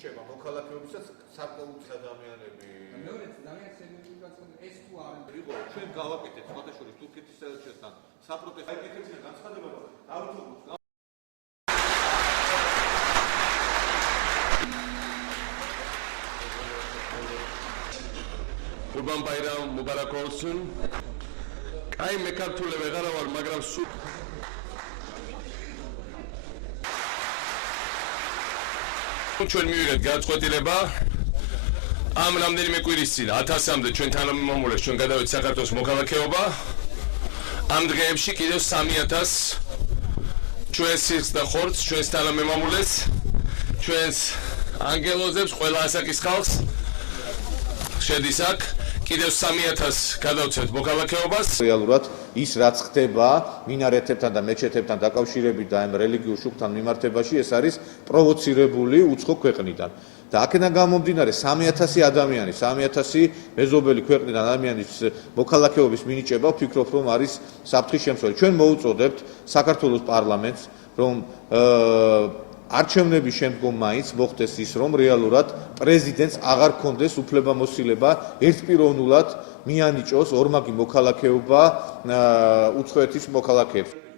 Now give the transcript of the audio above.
მინიჭება მოქალაქეობისას საკმაოდ ადამიანები. მეორე ძალიან სერიოზული განცხადება ეს თუ არ იყო ჩვენ გავაკეთეთ სხვადასხვა თურქეთის საელჩოსთან საპროტესტო აკეთებდა განცხადება რომ ავტობუსს Kurban Bayram mübarek olsun. Ay mekartule vegara var მაგრამ su ჩვენ მივიღეთ განცხადება ამ რამდენიმე კვირის წინ 1000-მდე ჩვენ თანამემამულეს ჩვენ გადავით საქართველოს მოქალაქეობა ამ დღეებში კიდევ 3000 ჩვენს სიხს და ხორცს ჩვენს თანამემამულეს ჩვენს ანგელოზებს ყველა ასაკის ხალხს შედის აქ კიდევ 3000 გადავცეთ მოქალაქეობას რეალურად ის რაც ხდება მინარეთებთან და მეჩეთებთან დაკავშირებით და ამ რელიგიურ შუქთან მიმართებაში ეს არის პროვოცირებული უცხო ქვეყნიდან და აქედან გამომდინარე 3000 ადამიანი 3000 მეზობელი ქვეყნიდან ადამიანის მოქალაქეობის მინიჭება ვფიქრობ რომ არის საფრთხის შემცველი ჩვენ მოუწოდებთ საქართველოს პარლამენტს რომ არჩევნების შემდგომ მაინც მოხდეს ის რომ რეალურად პრეზიდენტს აღარ კონდეს უფლებამოსილება ერთპიროვნულად მიანიჭოს ორმაგი მოქალაქეობა უცხოეთის მოქალაქეებს